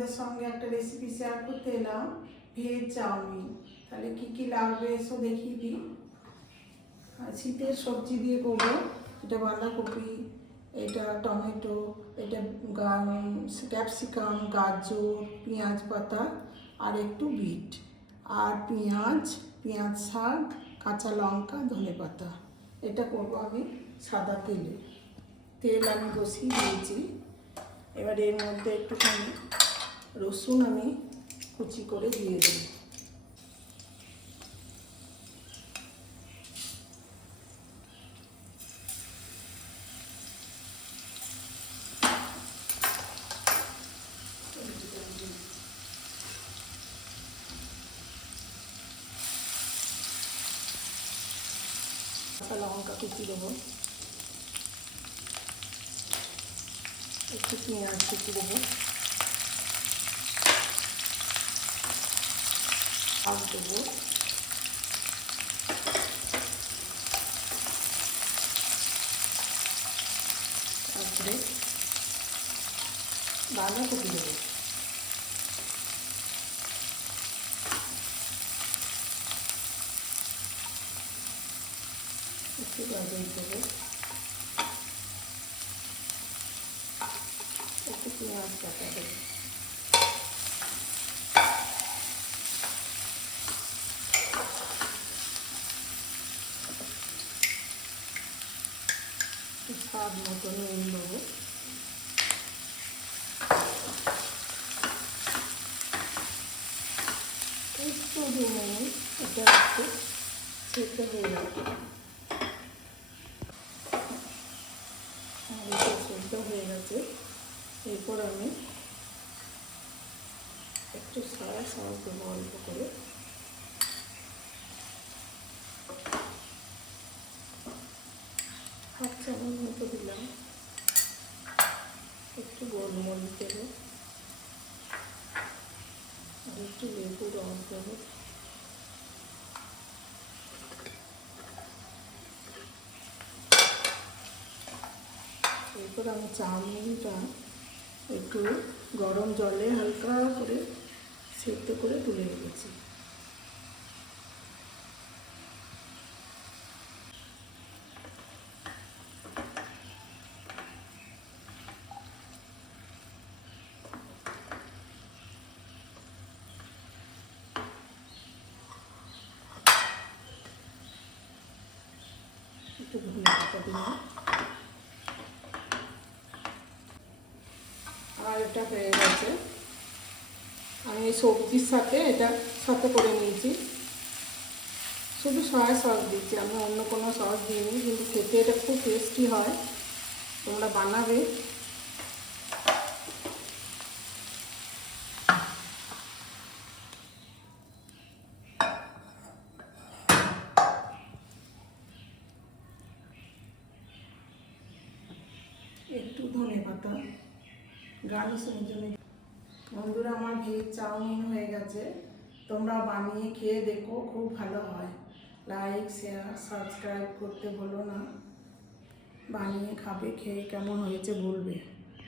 তোমাদের সঙ্গে একটা রেসিপি শেয়ার করতে এলাম, ভেজ চাউমিন। তাহলে কি কি লাগবে এসো দেখিয়ে দিই। শীতের সবজি দিয়ে করবো। এটা বাঁধাকপি, এটা টমেটো, এটা ক্যাপসিকাম, গাজর, পেঁয়াজ পাতা আর একটু বিট, আর পেঁয়াজ শাক, কাঁচা লঙ্কা, ধনে পাতা। এটা করবো আমি সাদা তেলে। তেল আমি বসিয়ে দিয়েছি। এবার এর মধ্যে একটুখানি রসুন আমি কুচি করে দিয়ে দেব। কাঁচা লঙ্কা কুচি দেবো, একটু পেঁয়াজ কুচি দেবো, আলু দেবো, তারপরে বাঁধাকপি দেবো, একটু গাজর দেবো, একটু পেঁয়াজ কাটা দেবো, স্বাদ মতো নুন দেবো, একটু 2 মিনিট এটা একটু সেদ্ধ হয়ে যাবে। এটা সেদ্ধ হয়ে গেছে। এরপর আমি একটু সয়া সস দেবো অল্প করে, হাফ চামচ মতো দিলাম, একটু গোলমরিচ দেবো, আর একটু লেবু রস দেবো। এরপর আমি চাউমিনটা একটু গরম জলে হালকা করে সেদ্ধ করে তুলে রেখেছি। একটু ধনে পাতা দিলাম। আর এটা হয়ে গেছে। আমি এই সবজির সাথে এটা সাথে করে নিয়েছি। শুধু সয়া সস দিচ্ছি, আমি অন্য কোনো সস দিইনি, কিন্তু খেতে এটা খুব টেস্টি হয়। তোমরা বানাবে। একটু ধনে পাতা গার্নিশের জন্য। বন্ধুরা, আমার ভেজ চাউমিন হয়ে গেছে। তোমরা বানিয়ে খেয়ে দেখো, খুব ভালো হয়। লাইক, শেয়ার, সাবস্ক্রাইব করতে ভুলো না। বানিয়ে খাবে, খেয়ে কেমন হয়েছে বলবে।